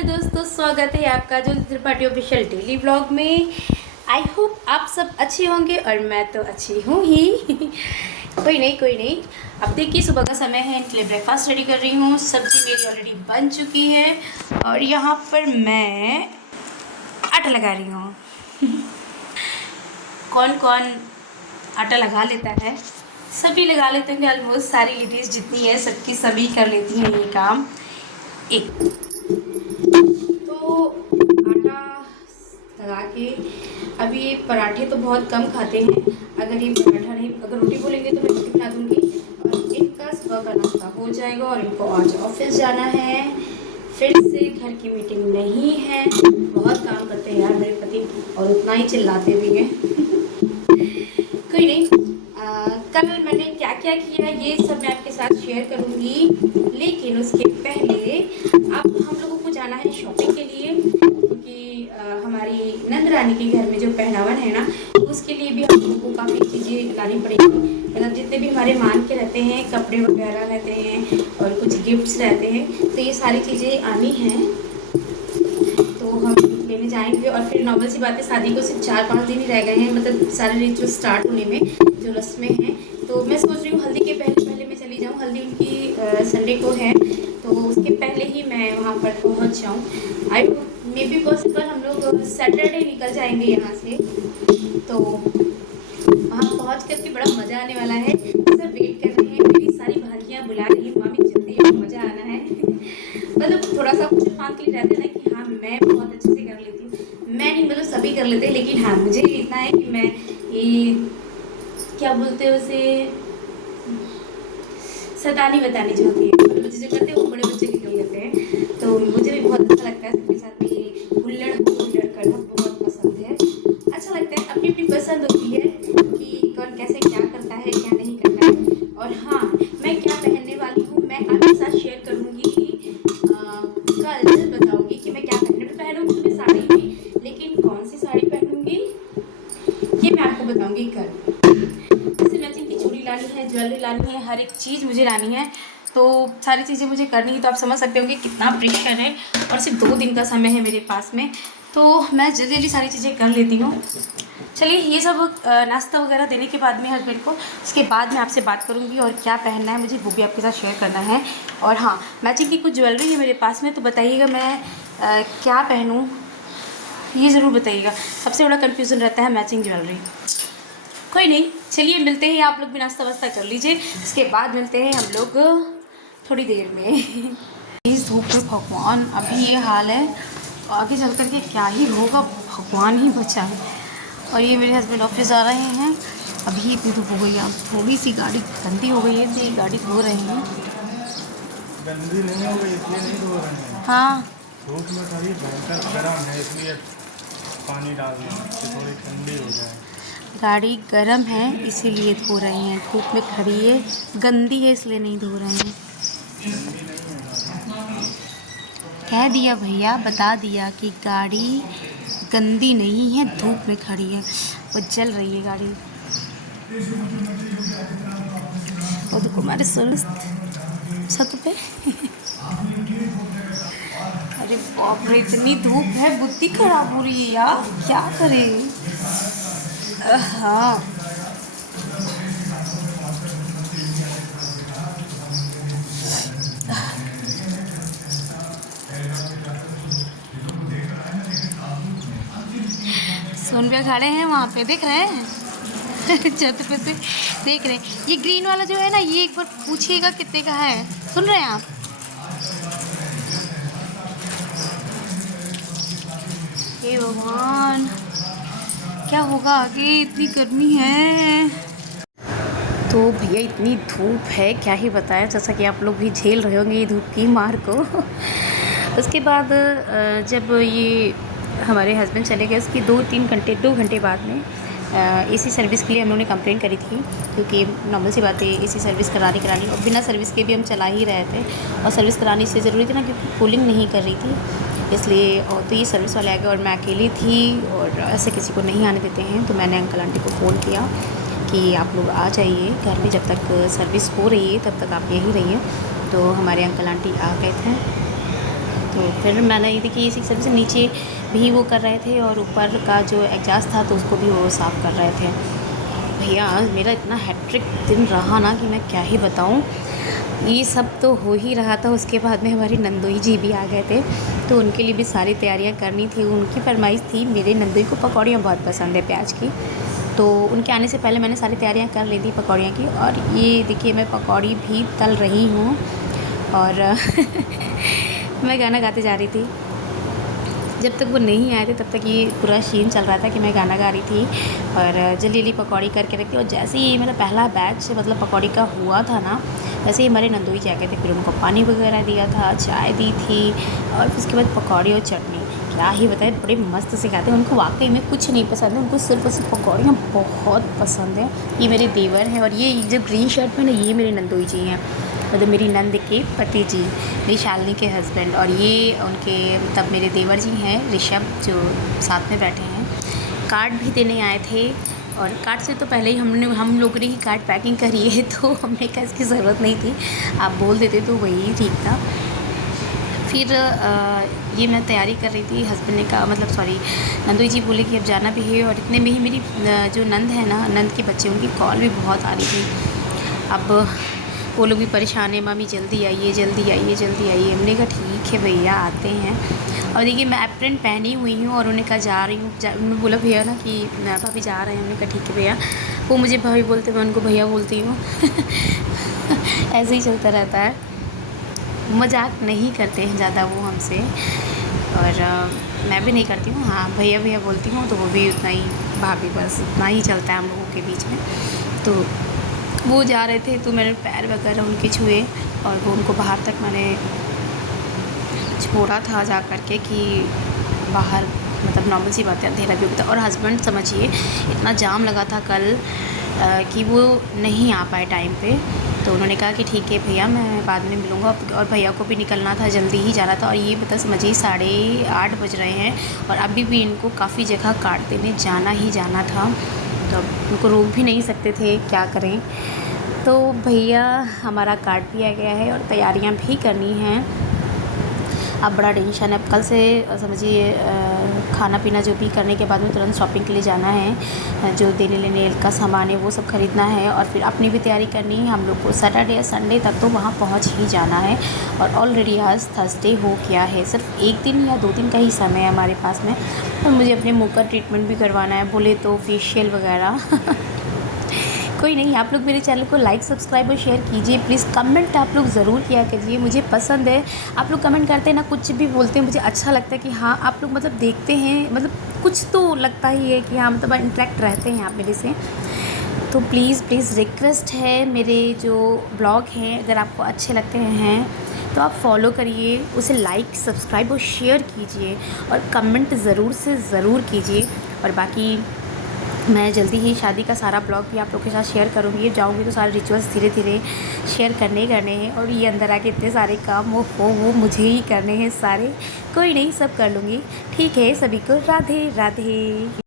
राधे दोस्तों, स्वागत है आपका जो त्रिपाठी ऑफिशियल डेली व्लॉग में। आई होप आप सब अच्छे होंगे और मैं तो अच्छी हूँ ही। कोई नहीं। अब देखिए सुबह का समय है, इनके लिए ब्रेकफास्ट रेडी कर रही हूँ। सब्जी मेरी ऑलरेडी बन चुकी है और यहाँ पर मैं आटा लगा रही हूँ। कौन कौन आटा लगा लेता है? सभी लगा लेते हैं, ऑलमोस्ट सारी लेडीज़ जितनी है सबकी सभी कर लेती हैं ये काम। एक तो आटा लगा के अभी ये पराठे तो बहुत कम खाते हैं। अगर ये पराठा नहीं, अगर रोटी बोलेंगे तो मैं रोटी बना दूँगी और इनका सुबह का नाश्ता हो जाएगा। और इनको आज ऑफिस जाना है, फिर से घर की मीटिंग नहीं है। बहुत काम करते हैं यार मेरे पति और उतना ही चिल्लाते भी हैं। कोई नहीं, कल मैंने क्या क्या किया ये सब मैं आपके साथ शेयर करूँगी, लेकिन उसके पहले अब हम लोगों को जाना है शॉपिंग के लिए, क्योंकि हमारी नंद रानी के घर में जो पहनावन है ना, उसके लिए भी हम लोगों को काफ़ी चीज़ें लानी पड़ेगी। मतलब जितने भी हमारे मान के रहते हैं, कपड़े वगैरह रहते हैं और कुछ गिफ्ट्स रहते हैं, तो ये सारी चीज़ें आनी हैं, तो हम लेने जाएंगे। और फिर नॉर्मल सी बात है, शादी को सिर्फ 4-5 दिन ही रह गए हैं, मतलब सारे रिचुअल स्टार्ट होने में, जो रस्में हैं। तो मैं सोच रही हूँ हल्दी के पहले मैं चली जाऊँ। हल्दी उनकी संडे को है, तो उसके पहले ही मैं वहाँ पर पहुँच जाऊँ। आई मे बी पॉसिबल हम लोग सैटरडे निकल जाएंगे यहाँ से, तो वहाँ पहुँच करके बड़ा मज़ा आने वाला है। सब वेट कर रहे हैं, मेरी सारी भांजियाँ बुला रही हैं, मामी जल्दी है, मज़ा आना है। मतलब थोड़ा सा कुछ फान के लिए रहता है ना कि हाँ मैं बहुत अच्छे से कर लेती हूँ। मैं नहीं, मतलब सभी कर लेते हैं, लेकिन हाँ मुझे इतना है कि मैं ये क्या बोलते हैं उसे, सतानी बतानी जो होती है, बड़े बच्चे जो करते हैं वो बड़े बच्चे भी कर लेते हैं। तो मुझे भी बहुत अच्छा लगता है सबके साथ ये हुल्लड़ करना बहुत पसंद है। अच्छा लगता है, अपनी अपनी पसंद होती है कि कौन कैसे क्या करता है क्या नहीं करता है। और हाँ, मैं क्या पहनने वाली हूँ मैं आपके साथ शेयर करूँगी। कल बताऊँगी कि मैं क्या पहनूँगी। तो मैं साड़ी भी, लेकिन कौन सी साड़ी पहनूँगी ये मैं आपको बताऊँगी कल। जैसे मैचिंग की चूड़ी लानी है, ज्वेलरी लानी है, हर एक चीज़ मुझे लानी है, तो सारी चीज़ें मुझे करनी है। तो आप समझ सकते होंगे कितना प्रेशर है, और सिर्फ 2 दिन का समय है मेरे पास में, तो मैं जल्दी जल्दी सारी चीज़ें कर लेती हूँ। चलिए ये सब नाश्ता वगैरह देने के बाद में हस्बैंड को, उसके बाद मैं आपसे बात करूँगी और क्या पहनना है मुझे वो भी आपके साथ शेयर करना है। और हाँ, मैचिंग की कुछ ज्वेलरी है मेरे पास में, तो बताइएगा मैं क्या पहनूँ ये ज़रूर बताइएगा। सबसे बड़ा कन्फ्यूज़न रहता है मैचिंग ज्वेलरी। कोई नहीं, चलिए मिलते हैं। आप लोग भी नाश्ता वास्ता कर लीजिए, उसके बाद मिलते हैं हम लोग थोड़ी देर में। इस धूप में भगवान अभी ये हाल है, आगे चल कर के क्या ही होगा भगवान ही बचाए। और ये मेरे हस्बैंड ऑफिस जा रहे हैं। अभी इतनी धूप हो गई है, अब थोड़ी सी गाड़ी गंदी हो गई है तो ये गाड़ी धो रहे हैं। गंदी नहीं हो गई इसलिए नहीं धो रहे हैं। हाँ, धूप में थोड़ी भयंकर गर्म है, इसलिए पानी डालना कि थोड़ी ठंडी हो जाए। गाड़ी गर्म है इसीलिए धो रहे हैं, धूप में खड़ी है, गंदी है इसलिए नहीं धो रहे हैं। कह दिया भैया, बता दिया कि गाड़ी गंदी नहीं है, धूप में खड़ी है, वो जल रही है गाड़ी। और देखो हमारे छत पे। अरे बाप रे, इतनी धूप है, बुद्धि खराब हो रही है यार, क्या करें। हाँ, सोनबिया खड़े हैं वहाँ पे, देख रहे हैं। छत पे से देख रहे हैं। ये ग्रीन वाला जो है ना, ये एक बार पूछिएगा कितने का है। सुन रहे हैं आप? हे भगवान, क्या होगा आगे, इतनी गर्मी है। तो भैया इतनी धूप है क्या ही बताएं, जैसा कि आप लोग भी झेल रहे होंगे ये धूप की मार को। उसके बाद जब ये हमारे हस्बैंड चले गए, उसकी 2 घंटे बाद में एसी सर्विस के लिए हम लोगों ने कंप्लेन करी थी, क्योंकि नॉर्मल सी बात है एसी सर्विस करानी और बिना सर्विस के भी हम चला ही रहे थे, और सर्विस करानी इसलिए ज़रूरी थी ना क्योंकि कूलिंग नहीं कर रही थी इसलिए। और तो ये सर्विस वाले आ गए और मैं अकेली थी, और ऐसे किसी को नहीं आने देते हैं। तो मैंने अंकल आंटी को फ़ोन किया कि आप लोग आ जाइए घर में, जब तक सर्विस हो रही है तब तक आप यहीं रहिए। तो हमारे अंकल आंटी आ गए थे तो फिर मैंने ये देखिए इसी सब से नीचे भी वो कर रहे थे और ऊपर का जो एग्जास्ट था तो उसको भी वो साफ़ कर रहे थे। भैया मेरा इतना हैट्रिक दिन रहा ना कि मैं क्या ही बताऊँ। ये सब तो हो ही रहा था, उसके बाद में हमारी नंदोई जी भी आ गए थे, तो उनके लिए भी सारी तैयारियां करनी थी। उनकी फरमाइश थी, मेरे नंदोई को पकौड़ियाँ बहुत पसंद है प्याज की, तो उनके आने से पहले मैंने सारी तैयारियां कर ली थी पकौड़ियाँ की। और ये देखिए मैं पकौड़ी भी तल रही हूँ और मैं गाना गाते जा रही थी। जब तक वो नहीं आए थे तब तक ये पूरा सीन चल रहा था कि मैं गाना गा रही थी और जल्दी जल्दी पकौड़ी करके रखती। और जैसे ही मेरा पहला बैच मतलब पकौड़ी का हुआ था ना, वैसे ही हमारे नंदोई जी आ गए थे। फिर उनको पानी वगैरह दिया था, चाय दी थी और फिर उसके बाद पकौड़ी और चटनी, क्या ही बताए, बड़े मस्त से खाते हैं। उनको वाकई में कुछ नहीं पसंद है, उनको सिर्फ और सिर्फ पकौड़ियाँ बहुत पसंद है। ये मेरे देवर हैं और ये जो ग्रीन शर्ट में ना, ये मेरे नंदोई जी हैं, मतलब मेरी नंद के पति जी, मेरी शालिनी के हस्बैंड। और ये उनके मतलब मेरे देवर जी हैं ऋषभ, जो साथ में बैठे हैं। कार्ड भी देने आए थे और कार्ड से तो पहले ही हम लोगों ने ही कार्ड पैकिंग करी है, तो हमने कहा इसकी ज़रूरत नहीं थी, आप बोल देते तो वही ठीक था। फिर ये मैं तैयारी कर रही थी, हस्बैंड ने कहा मतलब सॉरी नंदोई जी बोले कि अब जाना भी है। और इतने में ही मेरी जो नंद है ना, नंद के बच्चे, उनकी कॉल भी बहुत आ रही थी। अब वो लोग भी परेशान है, मामी जल्दी आइए जल्दी आइए जल्दी आइए। हमने कहा ठीक है भैया आते हैं। और देखिए मैं एप्रन पहनी हुई हूँ और उन्हें कहा जा रही हूँ, उन्होंने बोला भैया ना कि भाभी जा रहे हैं। हमने कहा ठीक है भैया। वो मुझे भाभी बोलते, मैं उनको भैया बोलती हूँ। ऐसे ही चलता रहता है, मजाक नहीं करते हैं ज़्यादा वो हमसे, और मैं भी नहीं करती हूँ। हाँ भैया भैया बोलती हूँ तो वो भी उतना ही, भाभी, बस इतना ही चलता है हम लोगों के बीच में। तो वो जा रहे थे तो मैंने पैर वगैरह उनके छुए और वो उनको बाहर तक मैंने छोड़ा था जा कर के कि बाहर मतलब नॉर्मल सी बात है, अंधेरा भी होता। और हस्बैंड समझिए इतना जाम लगा था कल कि वो नहीं आ पाए टाइम पे। तो उन्होंने कहा कि ठीक है भैया मैं बाद में मिलूँगा। और भैया को भी निकलना था, जल्दी ही जाना था। और ये बता समझिए 8:30 बज रहे हैं और अभी भी इनको काफ़ी जगह कार्ड देने जाना ही जाना था, तो अब उनको रोक भी नहीं सकते थे, क्या करें। तो भैया हमारा कार्ड भी आ गया है और तैयारियां भी करनी हैं। अब बड़ा टेंशन है। अब कल से समझिए खाना पीना जो भी करने के बाद में तुरंत शॉपिंग के लिए जाना है, जो देने लेने का सामान है वो सब ख़रीदना है और फिर अपनी भी तैयारी करनी है। हम लोग को सैटरडे या संडे तक तो वहाँ पहुँच ही जाना है। और ऑलरेडी आज थर्सडे हो गया है, सिर्फ 1 दिन या 2 दिन का ही समय है हमारे पास में। तो मुझे अपने मुँह का ट्रीटमेंट भी करवाना है, बोले तो फेशियल वगैरह। कोई नहीं, आप लोग मेरे चैनल को लाइक सब्सक्राइब और शेयर कीजिए प्लीज़। कमेंट आप लोग ज़रूर किया कीजिए, मुझे पसंद है आप लोग कमेंट करते हैं ना, कुछ भी बोलते हैं, मुझे अच्छा लगता है कि हाँ आप लोग मतलब देखते हैं, मतलब कुछ तो लगता ही है कि हाँ मतलब इंटरेक्ट रहते हैं आप मेरे से। तो प्लीज़ रिक्वेस्ट है, मेरे जो ब्लॉग हैं अगर आपको अच्छे लगते हैं तो आप फॉलो करिए, उसे लाइक सब्सक्राइब और शेयर कीजिए और कमेंट ज़रूर से ज़रूर कीजिए। और बाकी मैं जल्दी ही शादी का सारा ब्लॉग भी आप लोग के साथ शेयर करूँगी। जाऊँगी तो सारे रिचुअल्स धीरे धीरे शेयर करने हैं। और ये अंदर आके इतने सारे काम वो मुझे ही करने हैं सारे, कोई नहीं सब कर लूँगी। ठीक है, सभी को राधे राधे।